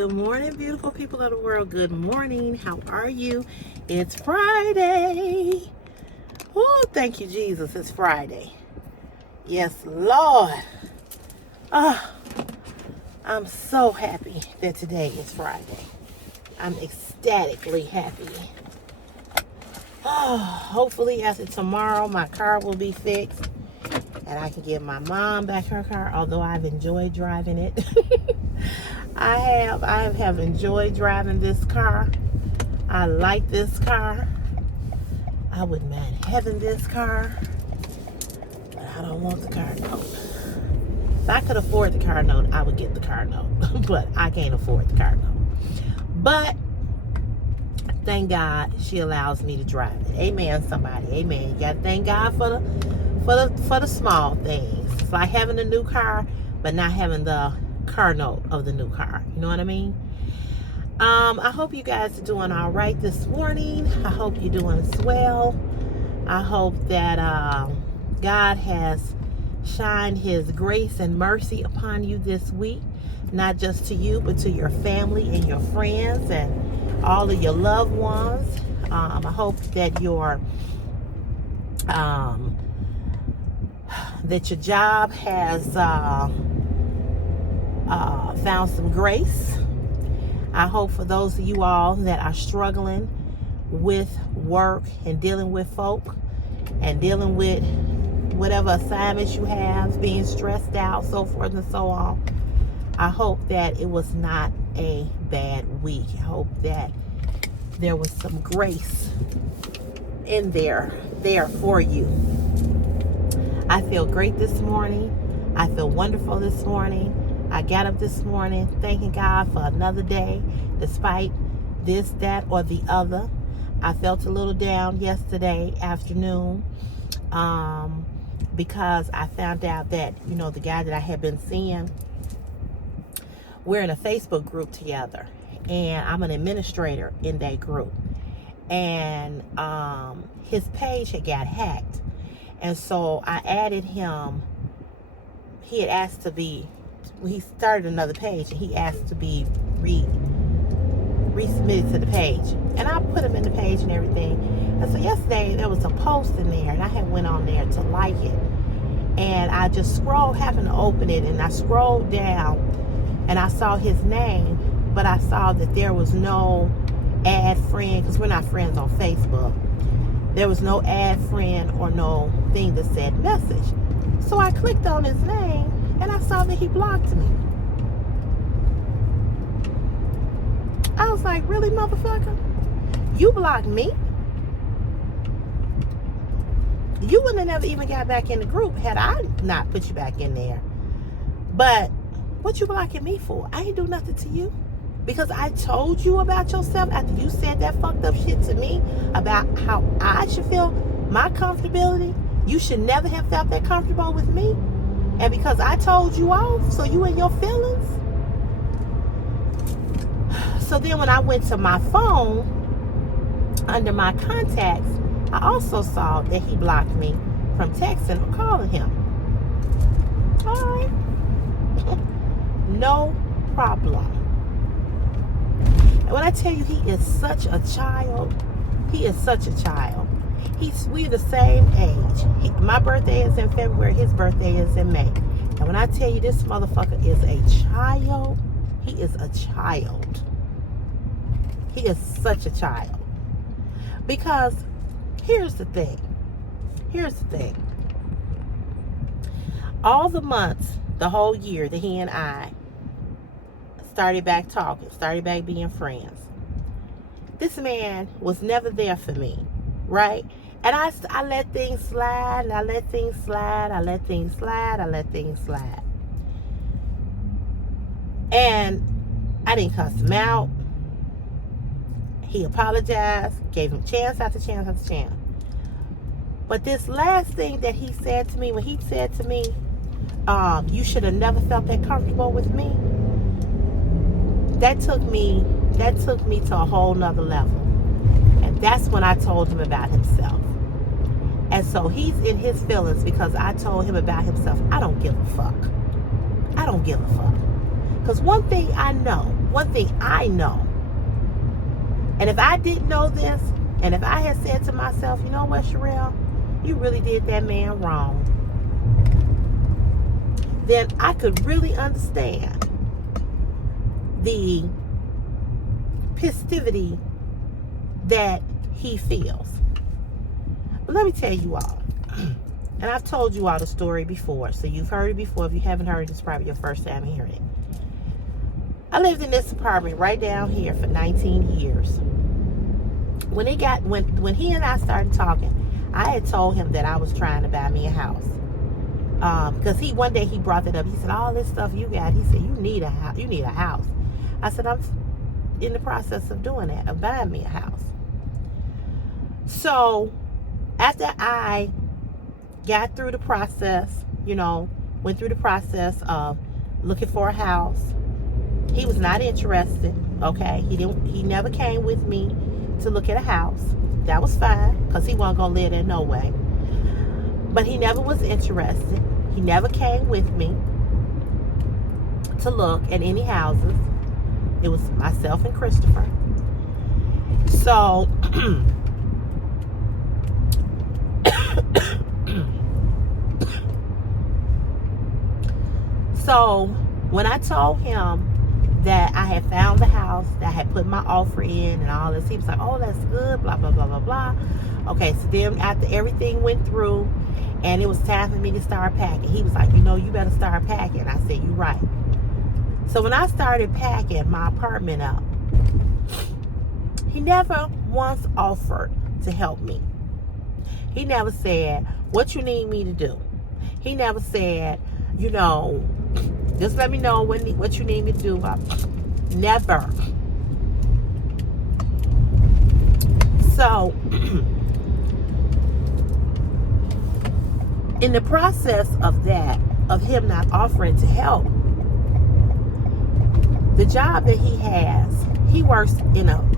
Good morning, beautiful people of the world. Good morning. How are you? It's Friday. Oh, thank you, Jesus. It's Friday. Yes, Lord. Ah, I'm so happy that today is Friday. I'm ecstatically happy. Oh, hopefully after tomorrow, my car will be fixed and I can give my mom back her car, although I've enjoyed driving it. I have enjoyed driving this car. I like this car. I wouldn't mind having this car, but I don't want the car note. If I could afford the car note, I would get the car note, but I can't afford the car note. But thank God she allows me to drive it. Amen, somebody. Amen. You gotta thank God for the small things. It's like having a new car, but not having the car note of the new car. You know what I mean? I hope you guys are doing all right this morning. I hope you're doing swell. I hope that God has shined his grace and mercy upon you this week, not just to you, but to your family and your friends and all of your loved ones. I hope that your job has found some grace. I hope for those of you all that are struggling with work and dealing with folk and dealing with whatever assignments you have, being stressed out, so forth and so on, I hope that it was not a bad week. I hope that there was some grace in there for you. I feel great this morning. I feel wonderful this morning. I got up this morning thanking God for another day, despite this, that, or the other. I felt a little down yesterday afternoon because I found out that, the guy that I had been seeing, we're in a Facebook group together, and I'm an administrator in that group. And his page had got hacked. And so I added him. He had asked to be, he started another page, and he asked to be resubmitted to the page. And I put him in the page and everything. And so yesterday there was a post in there, and I had went on there to like it. And I just happened to open it, and I scrolled down, and I saw his name, but I saw that there was no add friend, because we're not friends on Facebook. There was no add friend or no thing that said message. So I clicked on his name, and I saw that he blocked me. I was like, really, motherfucker? You blocked me? You wouldn't have never even got back in the group had I not put you back in there. But what you blocking me for? I ain't do nothing to you. Because I told you about yourself after you said that fucked up shit to me about how I should feel, my comfortability. You should never have felt that comfortable with me. And because I told you off, so you in your feelings. So then when I went to my phone, under my contacts, I also saw that he blocked me from texting or calling him. All right. No problem. And when I tell you he is such a child, he is such a child. We're the same age. My birthday is in February, his birthday is in May. And when I tell you this motherfucker is a child, he is a child. He is such a child. Because here's the thing. All the months, the whole year that he and I started back talking, started back being friends, this man was never there for me, right? And I let things slide, and I let things slide, I let things slide, I let things slide. And I didn't cuss him out. He apologized, gave him chance after chance after chance. But this last thing that he said to me, when he said to me, you should have never felt that comfortable with me, that took me to a whole nother level. And that's when I told him about himself. And so he's in his feelings because I told him about himself. I don't give a fuck. I don't give a fuck. Because one thing I know, one thing I know, and if I didn't know this, and if I had said to myself, you know what, Sherelle, you really did that man wrong, then I could really understand the festivity that he feels. But let me tell you all, and I've told you all the story before, so you've heard it before. If you haven't heard it, it's probably your first time hearing it. I lived in this apartment right down here for 19 years. When he and I started talking, I had told him that I was trying to buy me a house. Because one day he brought it up. He said, all this stuff you got, he said, you need a house. I said, I'm in the process of doing that, of buying me a house. So after I got through the process, went through the process of looking for a house, he was not interested. Okay, he never came with me to look at a house. That was fine, because he wasn't gonna live there no way. But he never was interested. He never came with me to look at any houses. It was myself and Christopher. So so when I told him that I had found the house, that I had put my offer in and all this, he was like, oh, that's good, blah, blah, blah, blah, blah. Okay, so then after everything went through and it was time for me to start packing, he was like, you better start packing. I said, you're right. So when I started packing my apartment up, he never once offered to help me. He never said, what you need me to do. He never said, just let me know what you need me to do. Never. So, in the process of that, of him not offering to help, the job that he has, he works in a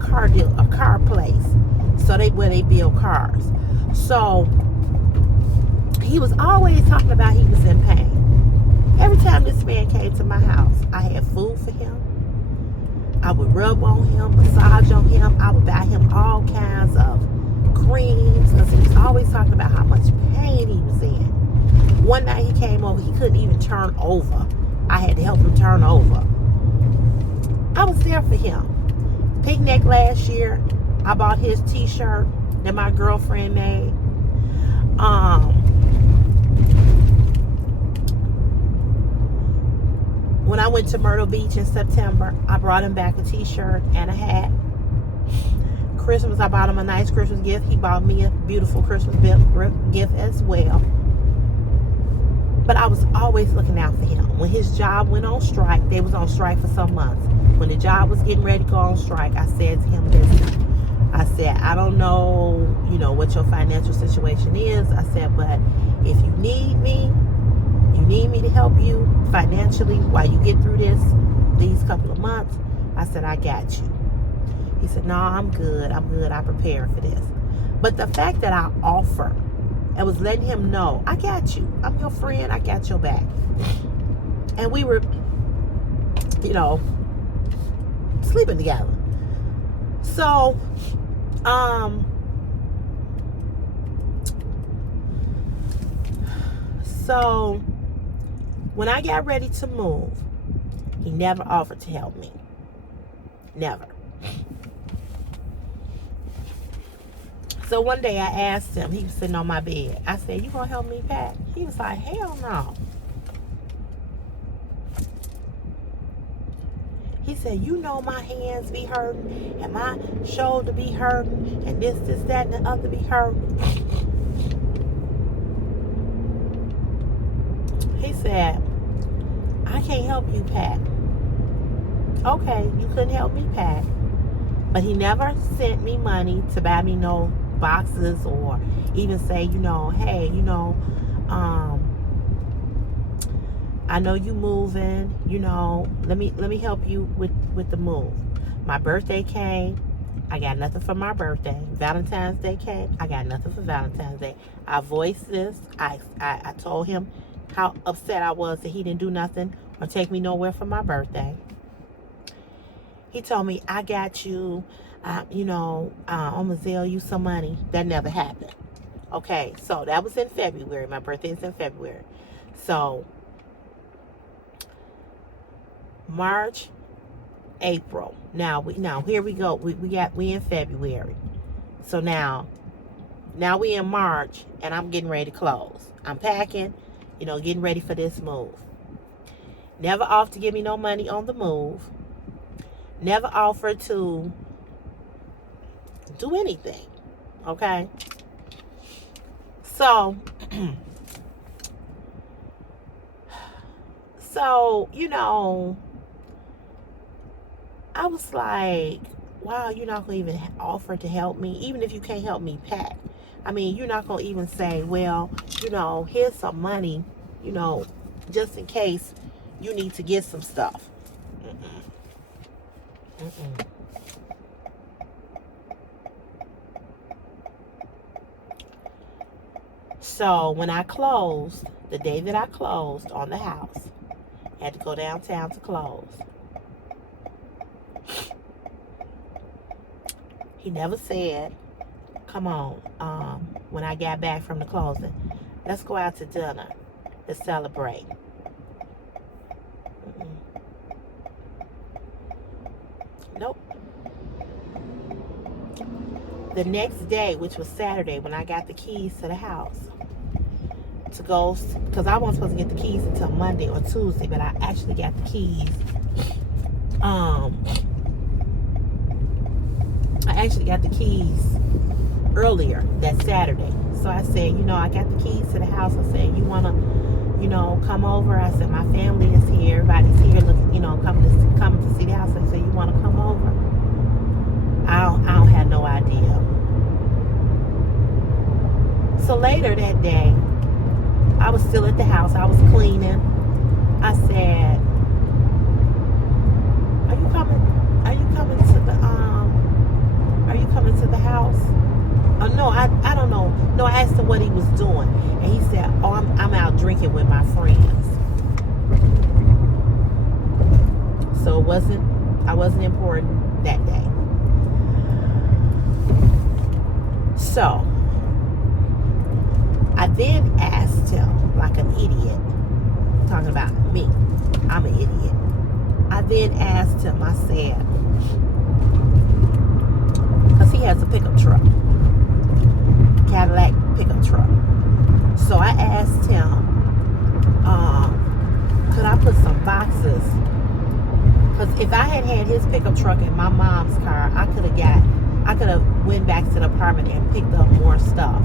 car place. So where they build cars. So he was always talking about he was in pain. Every time this man came to my house, I had food for him. I would rub on him, massage on him. I would buy him all kinds of creams, because he was always talking about how much pain he was in. One night he came over, he couldn't even turn over. I had to help him turn over. I was there for him. Picnic last year, I bought his t-shirt that my girlfriend made. When I went to Myrtle Beach in September, I brought him back a t-shirt and a hat. Christmas, I bought him a nice Christmas gift. He bought me a beautiful Christmas gift as well. But I was always looking out for him. When his job went on strike, they was on strike for some months. When the job was getting ready to go on strike, I said to him, listen, I said, I don't know, what your financial situation is. I said, but if you need me to help you financially while you get through these couple of months, I said, I got you. He said, no, I'm good. I prepared for this. But the fact that I offered and was letting him know, I got you. I'm your friend. I got your back. And we were, sleeping together. So, when I got ready to move, he never offered to help me. Never. So one day I asked him, he was sitting on my bed. I said, you gonna help me pack? He was like, hell no. He said, my hands be hurting and my shoulder be hurting and this, that, and the other be hurting. He said, I can't help you pack. Okay, you couldn't help me pack. But he never sent me money to buy me no boxes or even say, hey, I know you moving, let me help you with the move. My birthday came, I got nothing for my birthday. Valentine's Day came, I got nothing for Valentine's Day. I voiced this. I told him how upset I was that he didn't do nothing or take me nowhere for my birthday. He told me, I got you, I'm going to sell you some money. That never happened. Okay, so that was in February. My birthday is in February. So, March, April. Now here we go. We in February. So now we in March, and I'm getting ready to close. I'm packing, getting ready for this move. Never offered to give me no money on the move. Never offered to do anything. Okay? So, I was like, wow, you're not going to even offer to help me, even if you can't help me pack. I mean, you're not going to even say, well, here's some money, just in case you need to get some stuff. So when I closed, the day that I closed on the house, I had to go downtown to close. He never said, come on, when I got back from the closing, let's go out to dinner to celebrate. Nope. The next day, which was Saturday, when I got the keys to the house, to go, because I wasn't supposed to get the keys until Monday or Tuesday, but I actually got the keys. I actually got the keys earlier that Saturday. So I said, I got the keys to the house. I said, you want to, come over? I said, my family is here. Everybody's here looking, coming to see the house. I said, you want to come over? I don't have no idea. So later that day, I was still at the house. I was cleaning. I said, Are you coming to the house? Oh no, I don't know. No, I asked him what he was doing, and he said, oh, I'm out drinking with my friends. So I wasn't important that day. So I then asked him, like an idiot, talking about me, I'm an idiot. I then asked him, I said, because he has a pickup truck, Cadillac pickup truck. So I asked him, could I put some boxes? Because if I had his pickup truck in my mom's car, I could have went back to the apartment and picked up more stuff.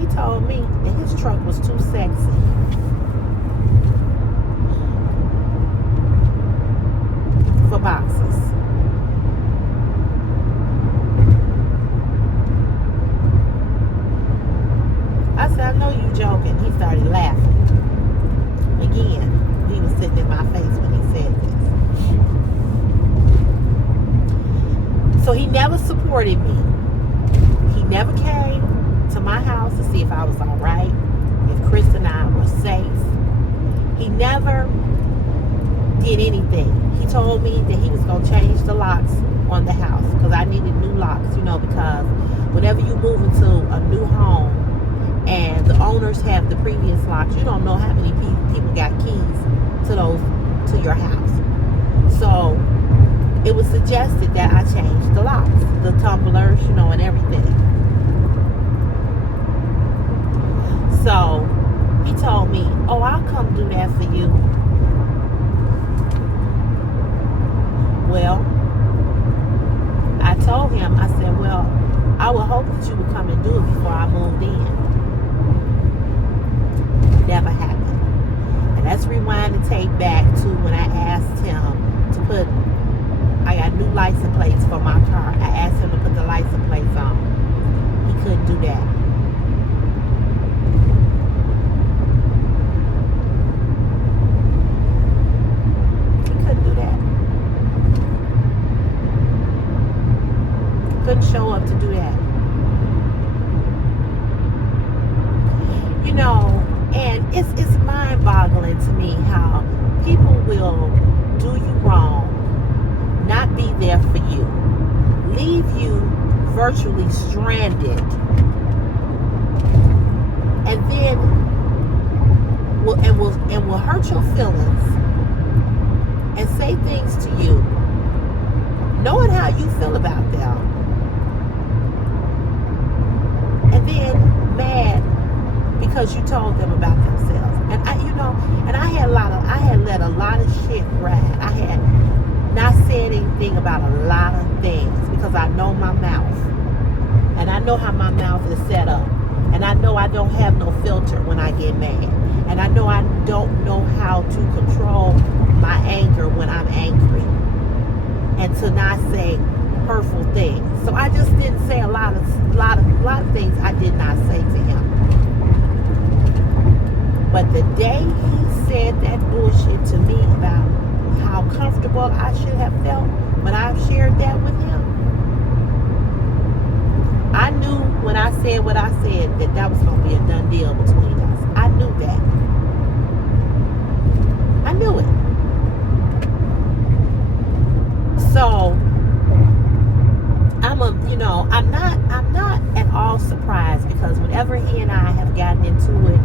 He told me that his truck was too sexy. For boxes. I said, I know you joking. He started laughing. Again, he was sitting in my face when he said this. So he never supported me. He never came to my house to see if I was all right, if Chris and I were safe. He never did anything. He told me that he was going to change the locks on the house because I needed new locks, because whenever you move into a new home and the owners have the previous locks, you don't know how many people got keys to your house. So it was suggested that I change the locks, the tumblers, and everything. So he told me, oh, I'll come do that for you. Well, I told him, I said, well, I would hope that you would come and do it before I moved in. Never happened. And let's rewind the tape back to when I asked him to I got new license plates for my car. I asked him to put the license plates on. He couldn't do that. virtually stranded, and then will hurt your feelings and say things to you, knowing how you feel about them, and then mad because you told them about themselves. And I had let a lot of shit ride. I had not said anything about a lot of things because I know my mouth, and I know how my mouth is set up, and I know I don't have no filter when I get mad, and I know I don't know how to control my anger when I'm angry, and to not say hurtful things. So I just didn't say a lot of things I did not say to him. But the day he said that bullshit to me about how comfortable I should have felt when I shared that with him, I knew when I said what I said that was going to be a done deal between us. I knew that. I knew it. So I'm not at all surprised, because whenever he and I have gotten into it,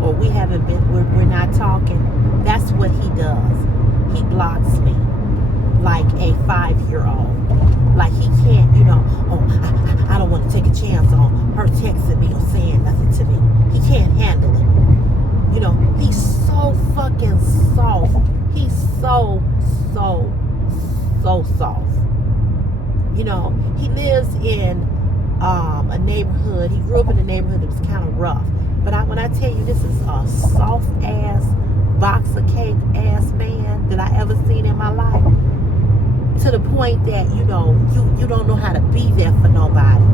or we're not talking, that's what he does. He blocks me like a 5-year-old. Like he can't, I don't want to take a chance on her texting me or saying nothing to me. He can't handle it. He's so fucking soft. He's so soft. He lives in a neighborhood. He grew up in a neighborhood that was kind of rough. But when I tell you, this is a soft ass, box of cake ass man that I ever seen in my life. To the point that, you don't know how to be there for nobody.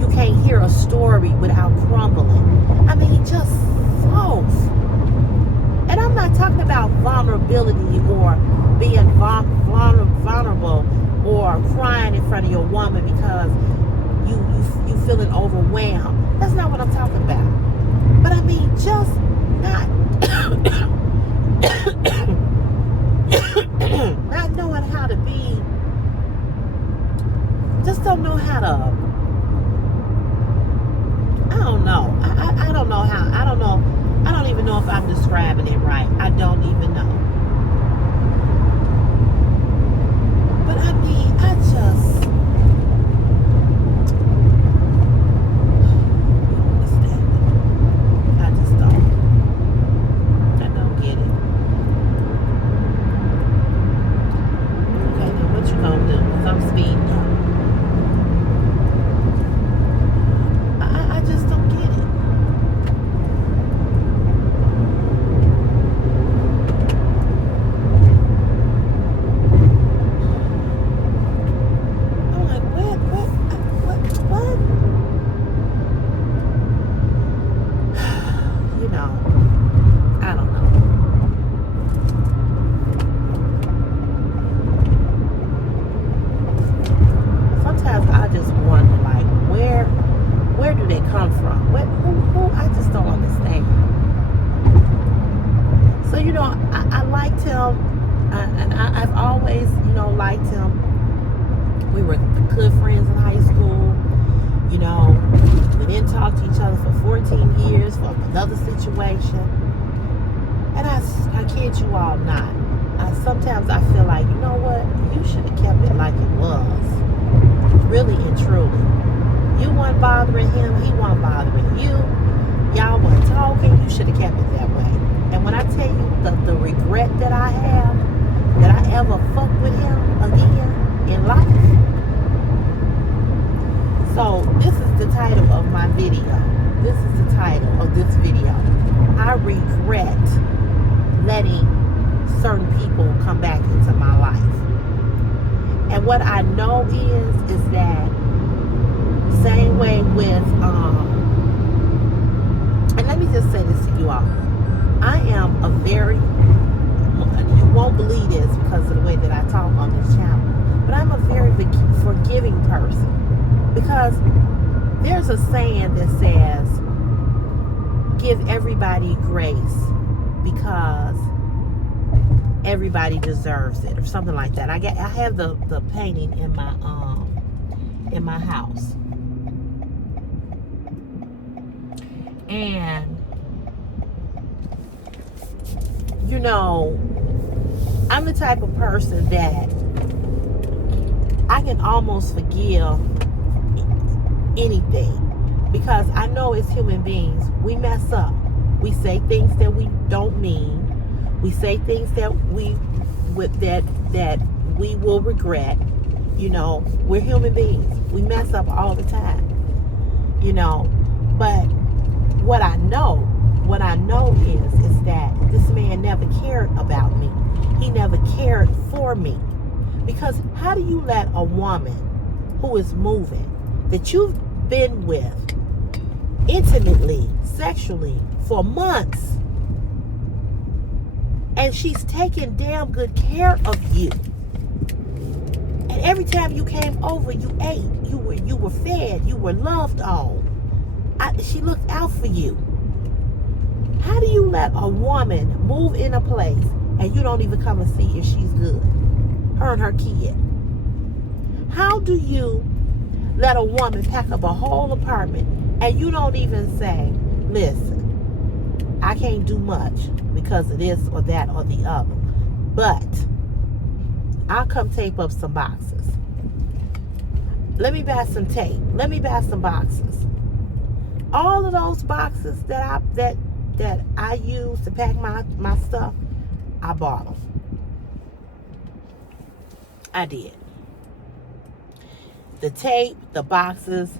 You can't hear a story without crumbling. I mean, just soft. And I'm not talking about vulnerability or being vulnerable or crying in front of your woman because you feeling overwhelmed. That's not what I'm talking about. But I mean, just not not knowing how to be, just don't know how to, I don't know. I don't know how, I don't even know if I'm describing it right. I don't even know. But I mean, I just don't get it. Okay, then what you gonna do? Because I'm speeding up. I just don't get it. I'm like, what? I don't know. Sometimes I just wonder, like, where do they come from? Who I just don't understand. So, I liked him, and I've always, liked him. We were good friends in high school. We didn't talk to each other for 14 years for another situation. And I kid you all not. Sometimes I feel like, you know what? You should have kept it like it was. Really and truly. You weren't bothering him. He wasn't bothering you. Y'all weren't talking. You should have kept it that way. And when I tell you the regret that I have, that I ever fucked with him again in life. So this is the title of my video. This is the title of this video. I regret letting certain people come back into my life. And what I know is that same way with and let me just say this to you all. I am a very, you won't believe this because of the way that I talk on this channel, but I'm a very forgiving person. Because there's a saying that says, give everybody grace because everybody deserves it, or something like that. I have the painting in my house, And, you know, I'm the type of person that I can almost forgive anything, because I know as human beings, we mess up. We say things that we don't mean. We say things that we will regret. You know, we're human beings. We mess up all the time. You know, but what I know is that this man never cared about me. He never cared for me. Because how do you let a woman who is moving, that you've been with intimately, sexually for months, and she's taking damn good care of you, and every time you came over, you ate, you were fed, you were loved on, she looked out for you. How do you let a woman move in a place and you don't even come and see if she's good, her and her kid? How do you let a woman pack up a whole apartment and you don't even say, listen, I can't do much because of this or that or the other, but I'll come tape up some boxes. Let me buy some tape. Let me buy some boxes. All of those boxes that I use to pack my stuff, I bought them. I did. The tape, the boxes,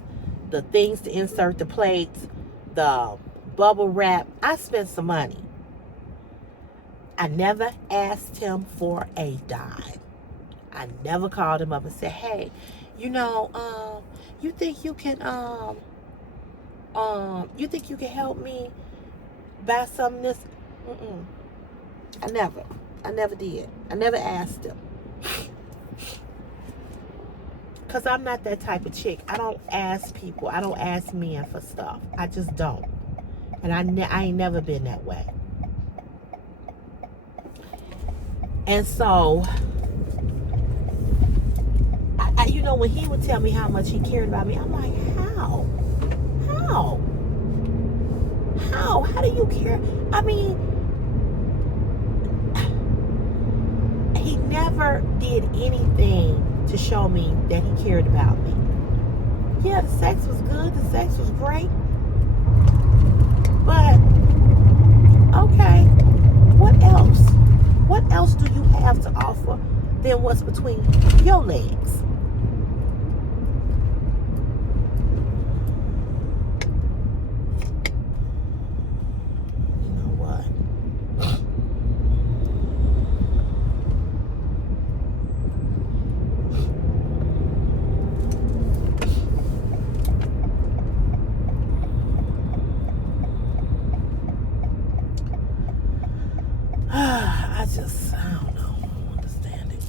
the things to insert the plates, the bubble wrap. I spent some money. I never asked him for a dime. I never called him up and said, hey, you know, you think you can help me buy some of this? I never did. I never asked him. Because I'm not that type of chick. I don't ask people. I don't ask men for stuff. I just don't. And I ain't never been that way. And so, you know, when he would tell me how much he cared about me, I'm like, how? How do you care? I mean, he never did anything to show me that he cared about me. Yeah, the sex was good. The sex was great. But, okay, what else? What else do you have to offer than what's between your legs? You know what? I don't know. I don't understand it.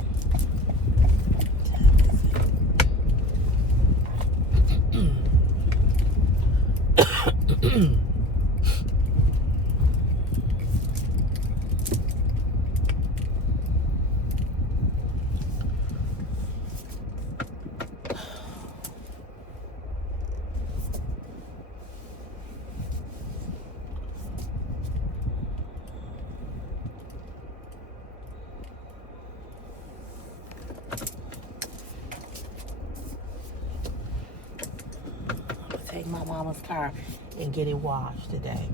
Take my mama's car and get it washed today.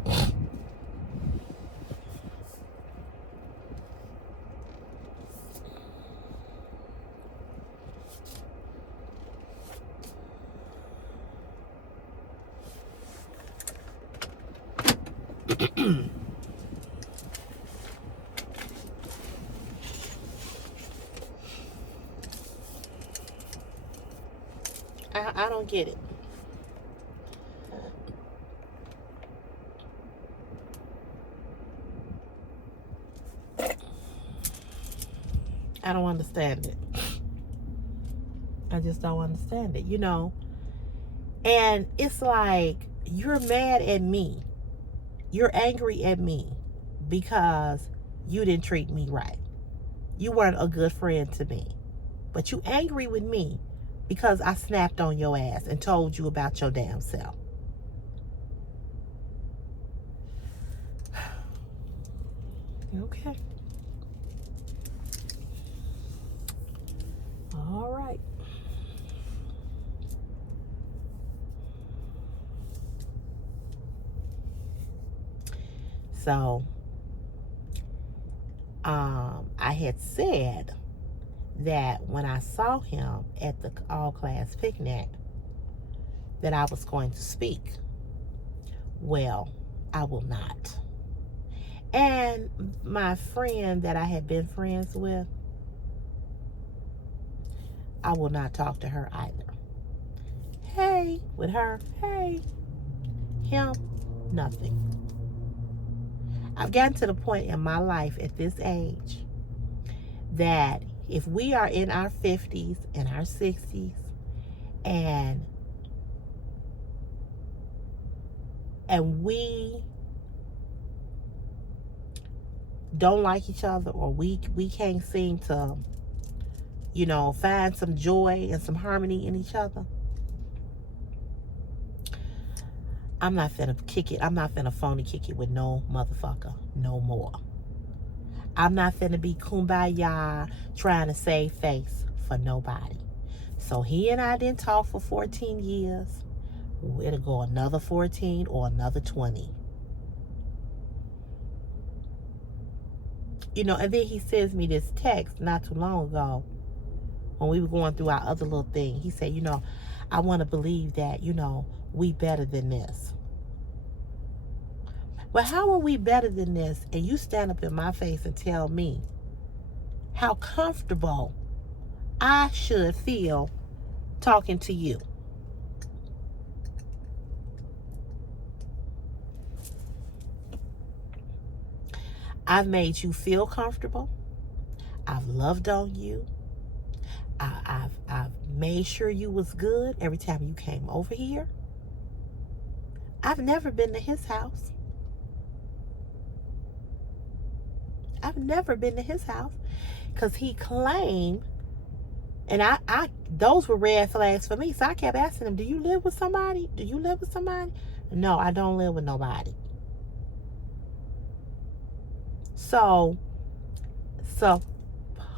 I don't get it. I don't understand it. I just don't understand it, you know. And it's like, you're mad at me. You're angry at me because you didn't treat me right. You weren't a good friend to me. But you angry with me because I snapped on your ass and told you about your damn self. Okay. All right. So, I had said that when I saw him at the all-class picnic, that I was going to speak. Well, I will not. And my friend that I had been friends with, I will not talk to her either. Hey, with her, hey. Him, nothing. I've gotten to the point in my life at this age that if we are in our 50s and our 60s and we don't like each other, or we can't seem to, find some joy and some harmony in each other, I'm not finna kick it. I'm not finna phony kick it with no motherfucker no more. I'm not finna be kumbaya trying to save face for nobody. So he and I didn't talk for 14 years. It'll go another 14 or another 20. And then he sends me this text not too long ago when we were going through our other little thing. He said, I want to believe that, we better than this. Well, how are we better than this? And you stand up in my face and tell me how comfortable I should feel talking to you. I've made you feel comfortable. I've loved on you. I've made sure you was good every time you came over here. I've never been to his house. I've never been to his house because he claimed, and I those were red flags for me. So I kept asking him, do you live with somebody? Do you live with somebody? No, I don't live with nobody. So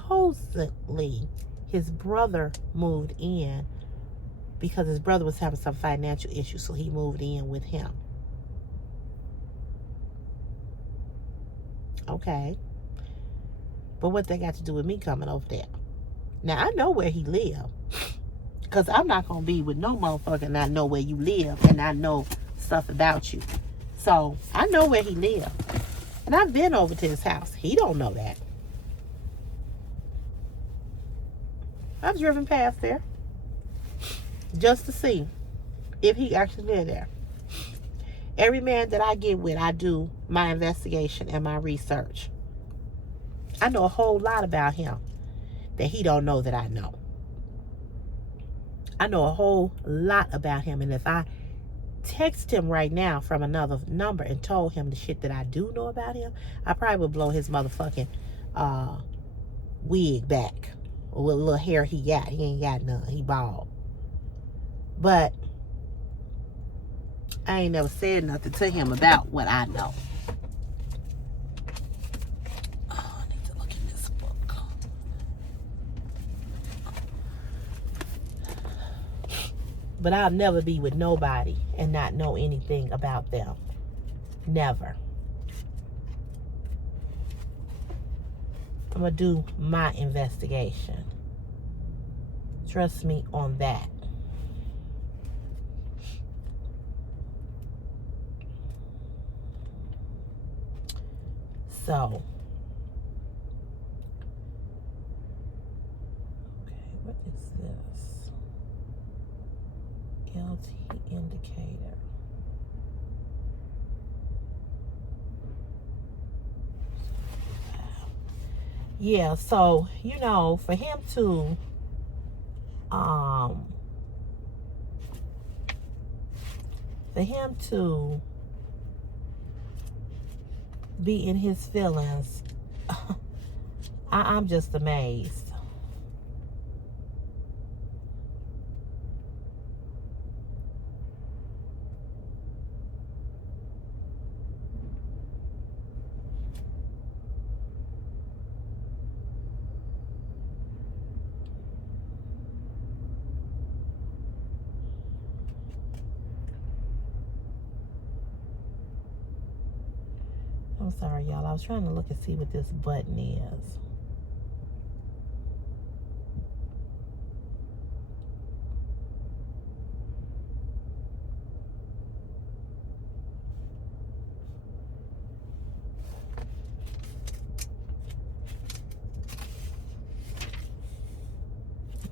supposedly his brother moved in because his brother was having some financial issues, so he moved in with him. Okay. But what they got to do with me coming over there? Now, I know where he live. Because I'm not going to be with no motherfucker and I know where you live and I know stuff about you. So, I know where he live. And I've been over to his house. He don't know that. I've driven past there just to see if he actually lived there. Every man that I get with, I do my investigation and my research. I know a whole lot about him that he don't know that I know. I know a whole lot about him, and if I text him right now from another number and told him the shit that I do know about him, I probably would blow his motherfucking wig back. Or what little hair he got. He ain't got none. He bald. But I ain't never said nothing to him about what I know. Oh, I need to look in this book. But I'll never be with nobody and not know anything about them. Never. I'm going to do my investigation. Trust me on that. So, okay, what is this? LT indicator. Yeah, so, for him to be in his feelings, I'm just amazed. I'm sorry, y'all. I was trying to look and see what this button is.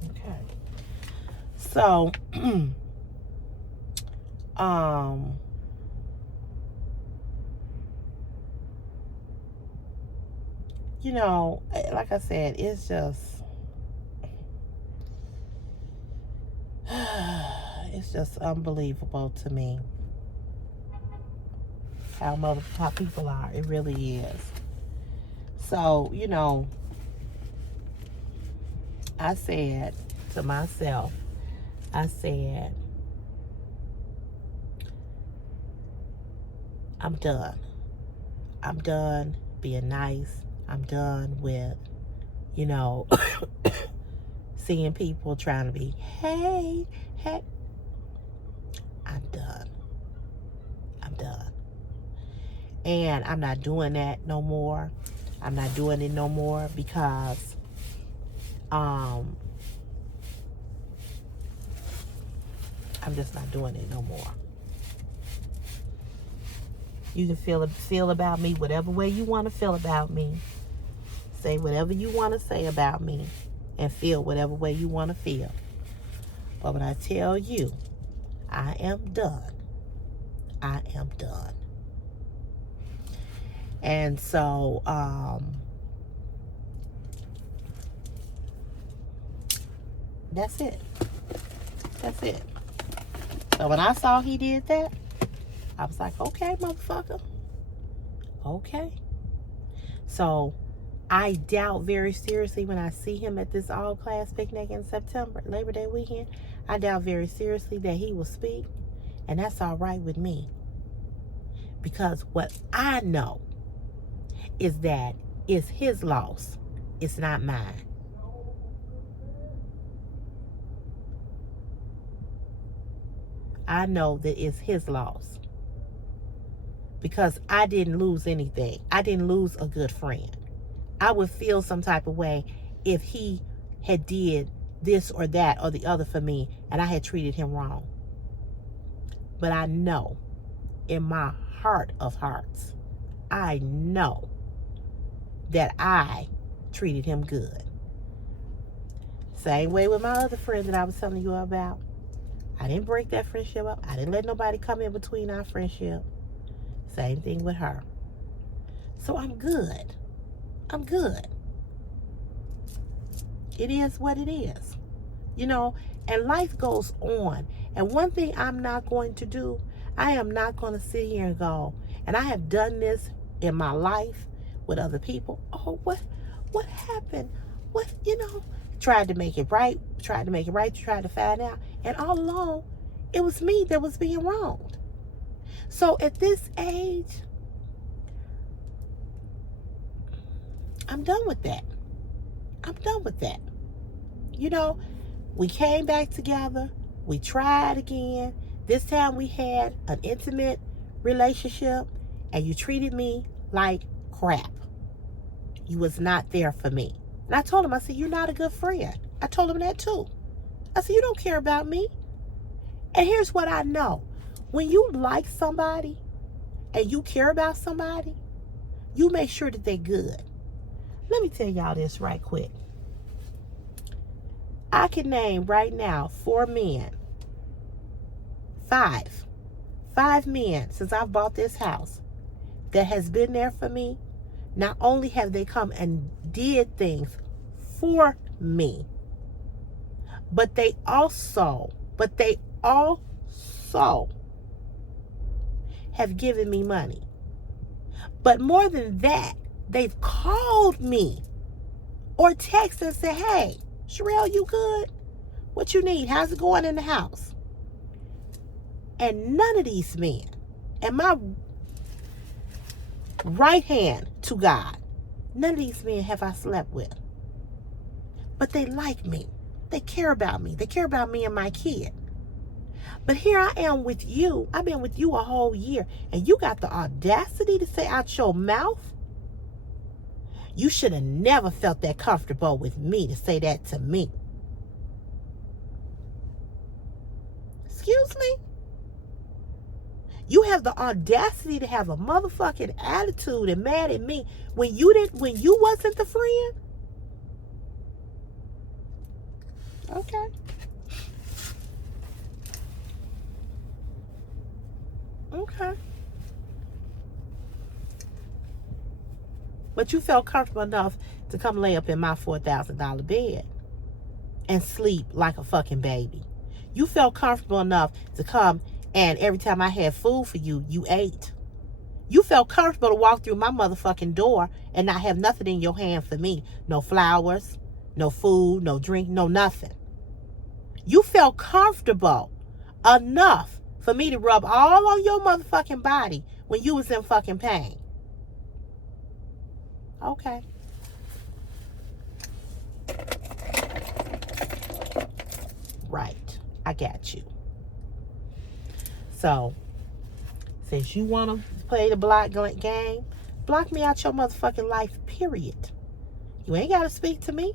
Okay. So, you know, like I said, it's just, it's just unbelievable to me how people are. It really is. So, you know, I said to myself, I said, I'm done. I'm done being nice. I'm done with, you know, seeing people trying to be, hey. I'm done. I'm done. And I'm not doing that no more. I'm not doing it no more because I'm just not doing it no more. You can feel about me whatever way you want to feel about me. Say whatever you want to say about me and feel whatever way you want to feel. But when I tell you, I am done. I am done. And so, that's it. That's it. So when I saw he did that, I was like, okay, motherfucker. Okay. So I doubt very seriously when I see him at this all-class picnic in September, Labor Day weekend, I doubt very seriously that he will speak. And that's all right with me. Because what I know is that it's his loss. It's not mine. I know that it's his loss. Because I didn't lose anything. I didn't lose a good friend. I would feel some type of way if he had did this or that or the other for me and I had treated him wrong. But I know in my heart of hearts, I know that I treated him good. Same way with my other friend that I was telling you about. I didn't break that friendship up. I didn't let nobody come in between our friendship. Same thing with her. So I'm good. I'm good. It is what it is. You know, and life goes on. And one thing I'm not going to do, I am not going to sit here and go, and I have done this in my life with other people. Oh, what happened? What, you know, tried to make it right, tried to find out. And all along, it was me that was being wronged. So at this age, I'm done with that. I'm done with that. You know, we came back together. We tried again. This time we had an intimate relationship and you treated me like crap. You was not there for me. And I told him, I said, you're not a good friend. I told him that too. I said, you don't care about me. And here's what I know. When you like somebody and you care about somebody, you make sure that they're good. Let me tell y'all this right quick. I can name right now 4 men. 5 men since I've bought this house that has been there for me. Not only have they come and did things for me, but they also have given me money. But more than that, they've called me or texted and said, hey, Sherelle, you good? What you need? How's it going in the house? And none of these men, and my right hand to God, none of these men have I slept with. But they like me. They care about me. They care about me and my kid. But here I am with you. I've been with you a whole year. And you got the audacity to say out your mouth, you should have never felt that comfortable with me to say that to me. Excuse me? You have the audacity to have a motherfucking attitude and mad at me when you wasn't the friend? Okay. Okay. But you felt comfortable enough to come lay up in my $4,000 bed and sleep like a fucking baby. You felt comfortable enough to come and every time I had food for you, you ate. You felt comfortable to walk through my motherfucking door and not have nothing in your hand for me. No flowers, no food, no drink, no nothing. You felt comfortable enough for me to rub all on your motherfucking body when you was in fucking pain. Okay. Right. I got you. So, since you want to play the block game, block me out your motherfucking life, period. You ain't got to speak to me.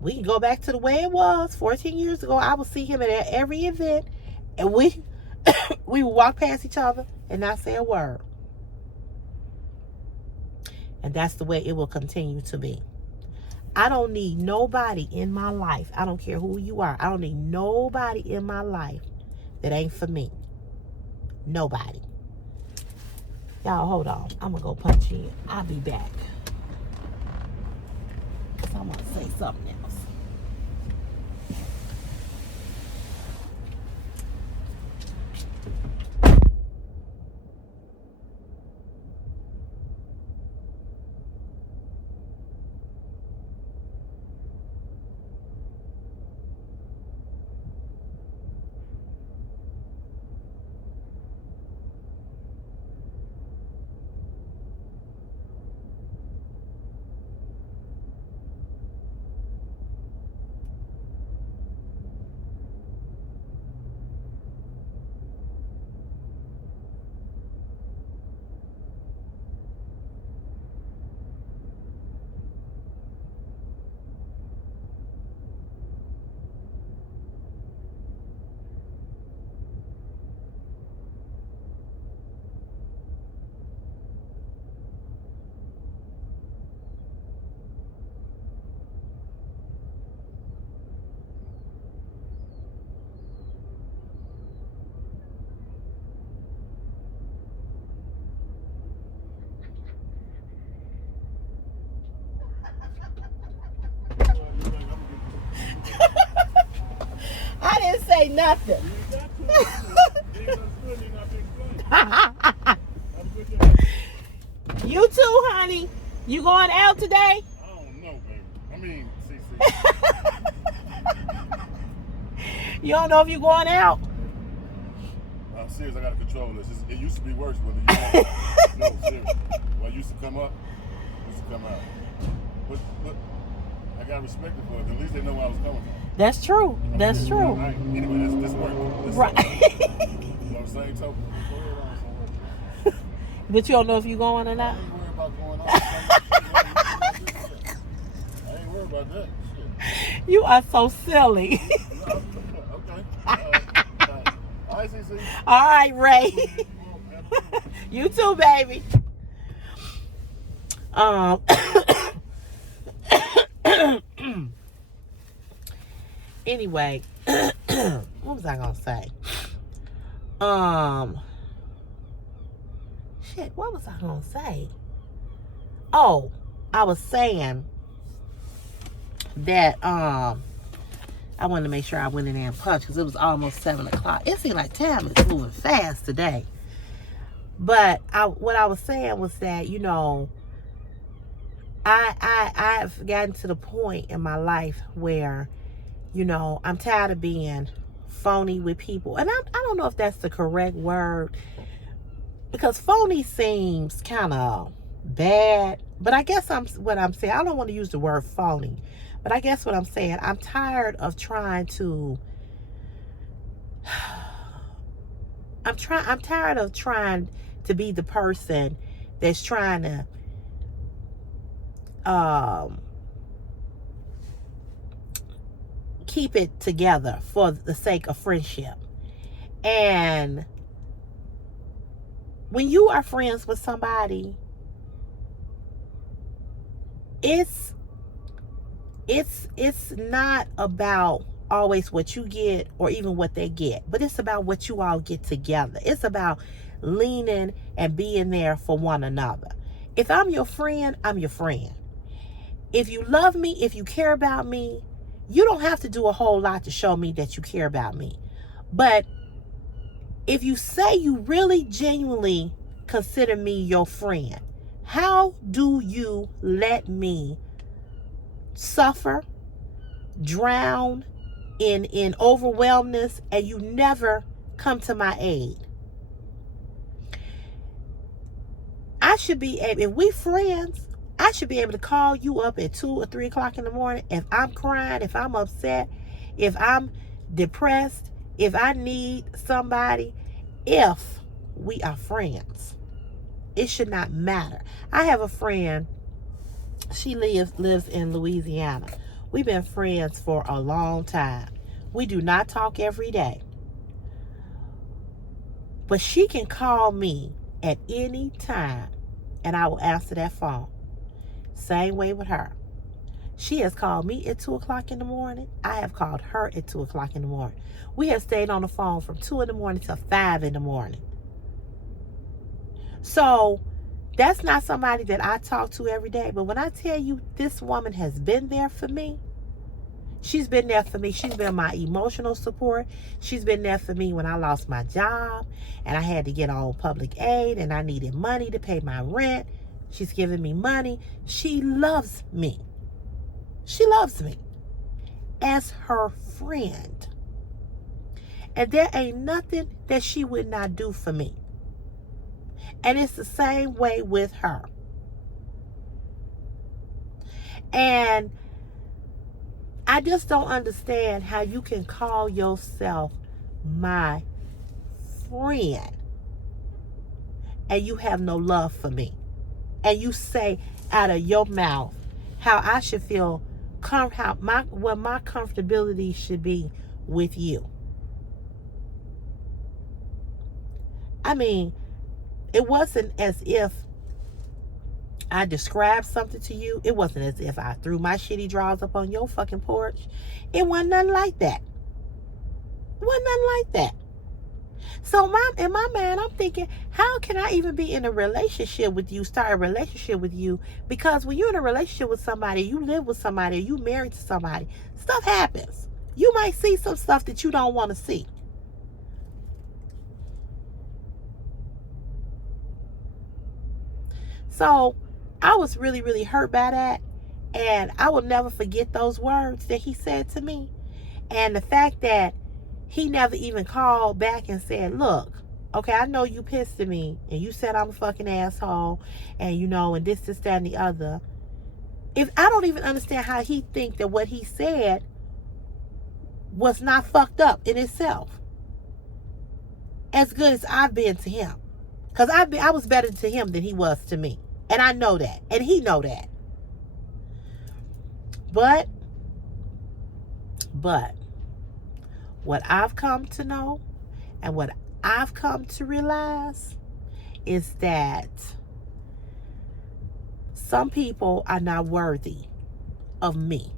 We can go back to the way it was 14 years ago. I will see him at every event, and we would walk past each other and not say a word. And that's the way it will continue to be. I don't need nobody in my life. I don't care who you are. I don't need nobody in my life that ain't for me. Nobody. Y'all, hold on. I'm going to go punch in. I'll be back. Because I'm going to say something else. I didn't say nothing. You too, honey. You going out today? I don't know, baby. I mean, CC. You don't know if you're going out? I'm serious. I got to control this. It used to be worse when you no, serious. When it used to come up, it used to come out. But I got respect for it. At least they know where I was coming from. That's true. That's true. Right. Anyway, this work. Right. You know, same token. Go ahead on somewhere. But you don't know if you're going or not? I ain't worried about going on. I ain't worried about that. Shit. You are so silly. Okay. All right, CC. All right, Ray. You too, baby. Anyway, what was I gonna say? Shit, what was I gonna say? Oh, I was saying that I wanted to make sure I went in there and punched because it was almost 7 o'clock. It seemed like time is moving fast today. But what I was saying was that, you know, I've gotten to the point in my life where, you know, I'm tired of being phony with people. And I don't know if that's the correct word, because phony seems kind of bad. But I guess what I'm saying, I don't want to use the word phony, but I guess what I'm saying, I'm tired of trying to I'm tired of trying to be the person that's trying to keep it together for the sake of friendship. And when you are friends with somebody, it's not about always what you get or even what they get, but it's about what you all get together. It's about leaning and being there for one another. If I'm your friend, I'm your friend. If you love me, if you care about me, you don't have to do a whole lot to show me that you care about me. But if you say you really genuinely consider me your friend, how do you let me suffer, drown in overwhelmness, and you never come to my aid? I should be able, if we friends, I should be able to call you up at 2 or 3 o'clock in the morning if I'm crying, if I'm upset, if I'm depressed, if I need somebody, if we are friends. It should not matter. I have a friend, she lives in Louisiana. We've been friends for a long time. We do not talk every day. But she can call me at any time and I will answer that phone. Same way with her. She has called me at 2 o'clock in the morning. I have called her at 2 o'clock in the morning. We have stayed on the phone from 2 in the morning to 5 in the morning. So that's not somebody that I talk to every day. But when I tell you this woman has been there for me, she's been there for me. She's been my emotional support. She's been there for me when I lost my job and I had to get on public aid and I needed money to pay my rent. She's giving me money. She loves me. She loves me as her friend. And there ain't nothing that she would not do for me. And it's the same way with her. And I just don't understand how you can call yourself my friend and you have no love for me. And you say out of your mouth how I should feel, what my comfortability should be with you. I mean, it wasn't as if I described something to you. It wasn't as if I threw my shitty drawers up on your fucking porch. It wasn't nothing like that. It wasn't nothing like that. So in my mind, I'm thinking, how can I even be in a relationship with you, start a relationship with you? Because when you're in a relationship with somebody, you live with somebody, or you married to somebody, stuff happens. You might see some stuff that you don't want to see. So I was really, really hurt by that. And I will never forget those words that he said to me. And the fact that he never even called back and said, look, okay, I know you pissed at me and you said I'm a fucking asshole and and this, that, and the other. If I don't even understand how he think that what he said was not fucked up in itself. As good as I've been to him. Because I was better to him than he was to me. And I know that. And he know that. But what I've come to know and what I've come to realize is that some people are not worthy of me.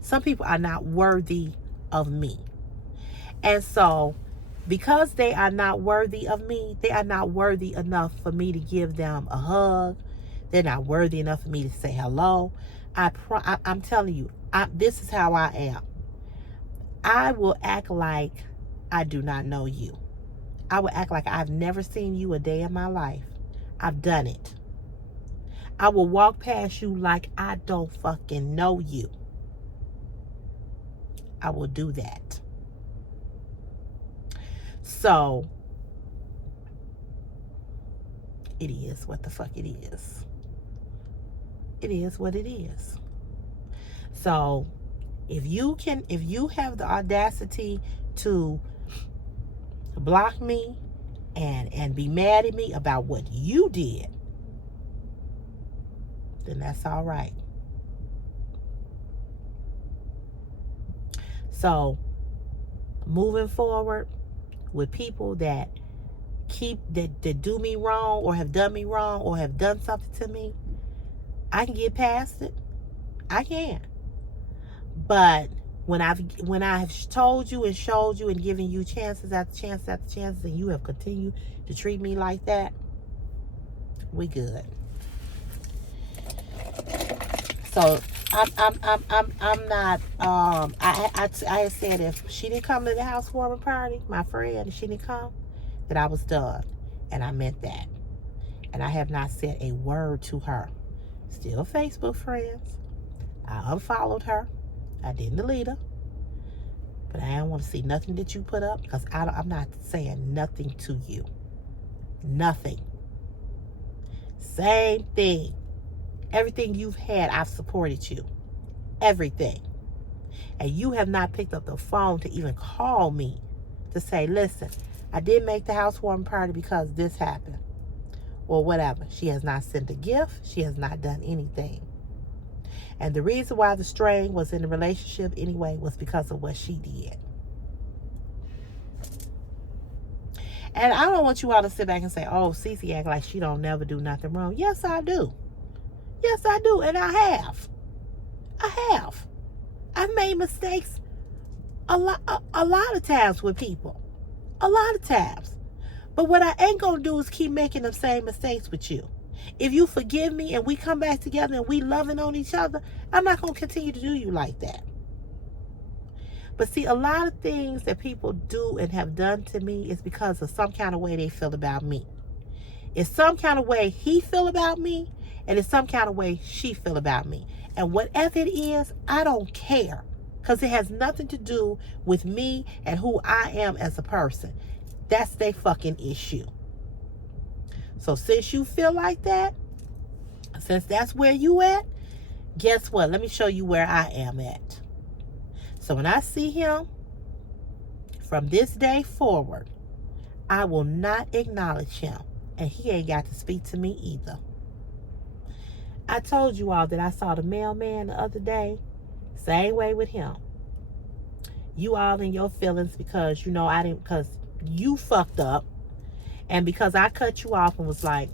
Some people are not worthy of me. And so, because they are not worthy of me, they are not worthy enough for me to give them a hug. They're not worthy enough for me to say hello. I'm telling you, this is how I am. I will act like I do not know you. I will act like I've never seen you a day in my life. I've done it. I will walk past you like I don't fucking know you. I will do that. So, it is what the fuck it is. It is what it is. So, if you have the audacity to block me and be mad at me about what you did, then that's all right. So moving forward with people that do me wrong or have done me wrong or have done something to me, I can get past it. I can. But when I've told you and showed you and given you chances after chances after chances, and you have continued to treat me like that, we good. So I'm not. I said if she didn't come to the housewarming party, my friend, if she didn't come, that I was done, and I meant that. And I have not said a word to her. Still Facebook friends. I unfollowed her. I didn't delete her. But I don't want to see nothing that you put up, because I'm not saying nothing to you. Nothing. Same thing. Everything you've had, I've supported you. Everything. And you have not picked up the phone to even call me to say, listen, I did make the housewarming party because this happened. Or whatever. She has not sent a gift. She has not done anything. And the reason why the strain was in the relationship anyway was because of what she did. And I don't want you all to sit back and say, oh, Cece act like she don't never do nothing wrong. Yes, I do. Yes, I do. And I have. I've made mistakes a lot of times with people. A lot of times. But what I ain't going to do is keep making the same mistakes with you. If you forgive me and we come back together and we loving on each other, I'm not going to continue to do you like that. But see, a lot of things that people do and have done to me is because of some kind of way they feel about me. It's some kind of way he feel about me, and it's some kind of way she feel about me. And whatever it is, I don't care, because it has nothing to do with me and who I am as a person. That's their fucking issue. So since you feel like that, since that's where you at, guess what? Let me show you where I am at. So when I see him, from this day forward, I will not acknowledge him. And he ain't got to speak to me either. I told you all that I saw the mailman the other day. Same way with him. You all in your feelings because, because you fucked up. And because I cut you off and was like,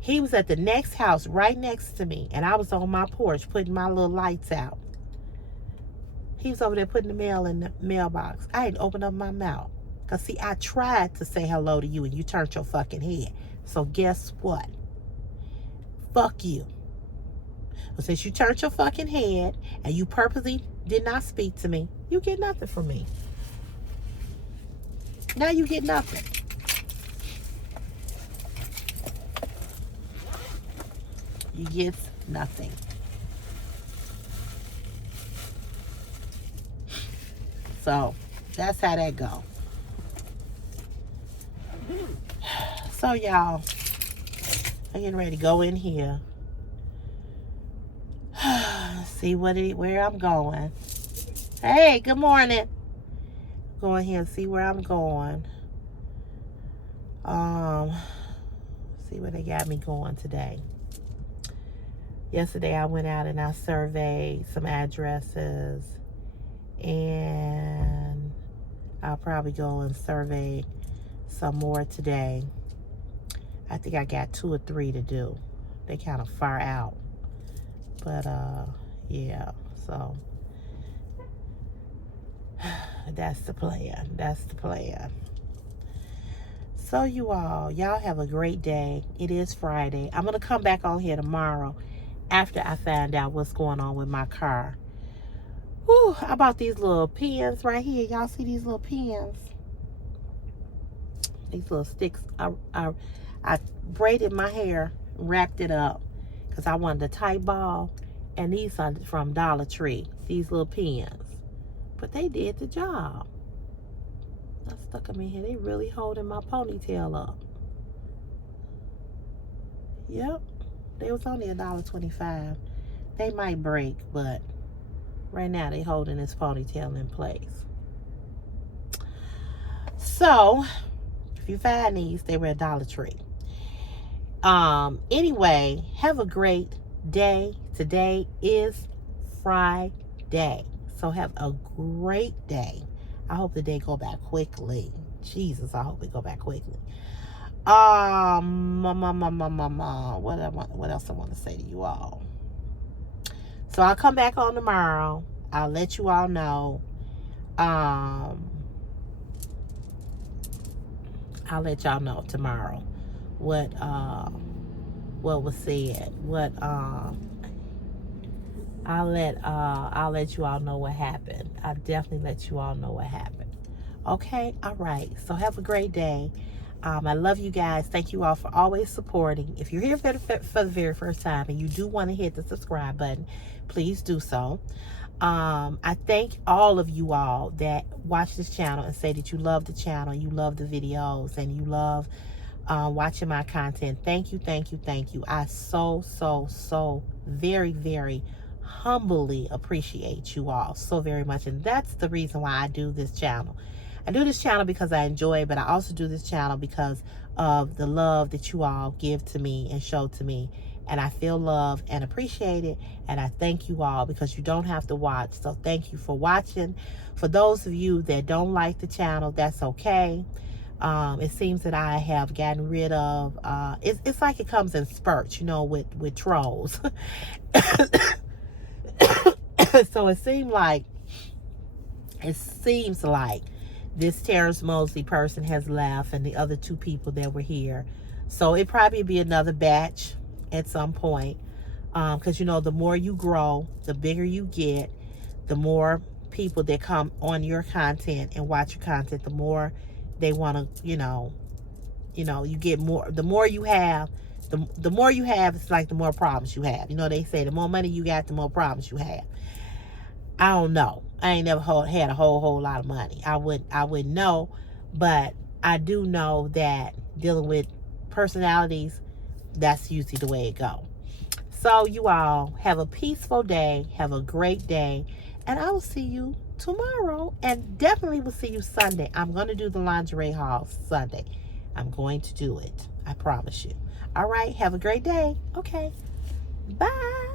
He was at the next house right next to me. And I was on my porch putting my little lights out. He was over there putting the mail in the mailbox. I didn't open up my mouth. Because, see, I tried to say hello to you and you turned your fucking head. So guess what? Fuck you. But since you turned your fucking head and you purposely did not speak to me, you get nothing from me. Now you get nothing. You get nothing. So that's how that go. So y'all, I'm getting ready to go in here. See where I'm going. Hey, good morning. Go in here and see where I'm going. See where they got me going today. Yesterday I went out and I surveyed some addresses, and I'll probably go and survey some more today. I think I got 2 or 3 to do. They kind of far out. But, yeah, so that's the plan. That's the plan. So y'all have a great day. It is Friday. I'm going to come back on here tomorrow after I find out what's going on with my car. Whew, I bought these little pins right here. Y'all see these little pins? These little sticks. I braided my hair, wrapped it up, because I wanted a tight ball. And these are from Dollar Tree. These little pins. But they did the job. I stuck them in here. They really holding my ponytail up. Yep. They was only $1.25. They might break, but right now they holding this ponytail in place. So, if you find these, they were at Dollar Tree. Anyway, have a great day. Today is Friday. So have a great day. I hope the day go by quickly. Jesus, I hope it go by quickly. What else I want to say to you all? So I'll come back on tomorrow. I'll let you all know. I'll let y'all know tomorrow what was said. I'll let you all know what happened. I'll definitely let you all know what happened. Okay, all right. So have a great day. I love you guys. Thank you all for always supporting. If you're here for the very first time and you do want to hit the subscribe button, please do so. I thank all of you all that watch this channel and say that you love the channel, you love the videos, and you love watching my content. Thank you, thank you, thank you. I so very, very humbly appreciate you all so very much. And that's the reason why I do this channel. I do this channel because I enjoy it, but I also do this channel because of the love that you all give to me and show to me. And I feel love and appreciate it. And I thank you all because you don't have to watch. So thank you for watching. For those of you that don't like the channel, that's okay. It seems that I have gotten rid of, it's like it comes in spurts, you know, with trolls. So it seems like this Terrence Mosley person has left and the other two people that were here. So it probably be another batch at some point. Because, you know, the more you grow, the bigger you get, the more people that come on your content and watch your content, the more they want to, you know, you get more. The more you have, the more you have, it's like the more problems you have. You know, they say the more money you got, the more problems you have. I don't know. I ain't never had a whole lot of money. I wouldn't know, but I do know that dealing with personalities, that's usually the way it go. So you all have a peaceful day. Have a great day. And I will see you tomorrow. And definitely will see you Sunday. I'm going to do the lingerie haul Sunday. I'm going to do it. I promise you. All right. Have a great day. Okay. Bye.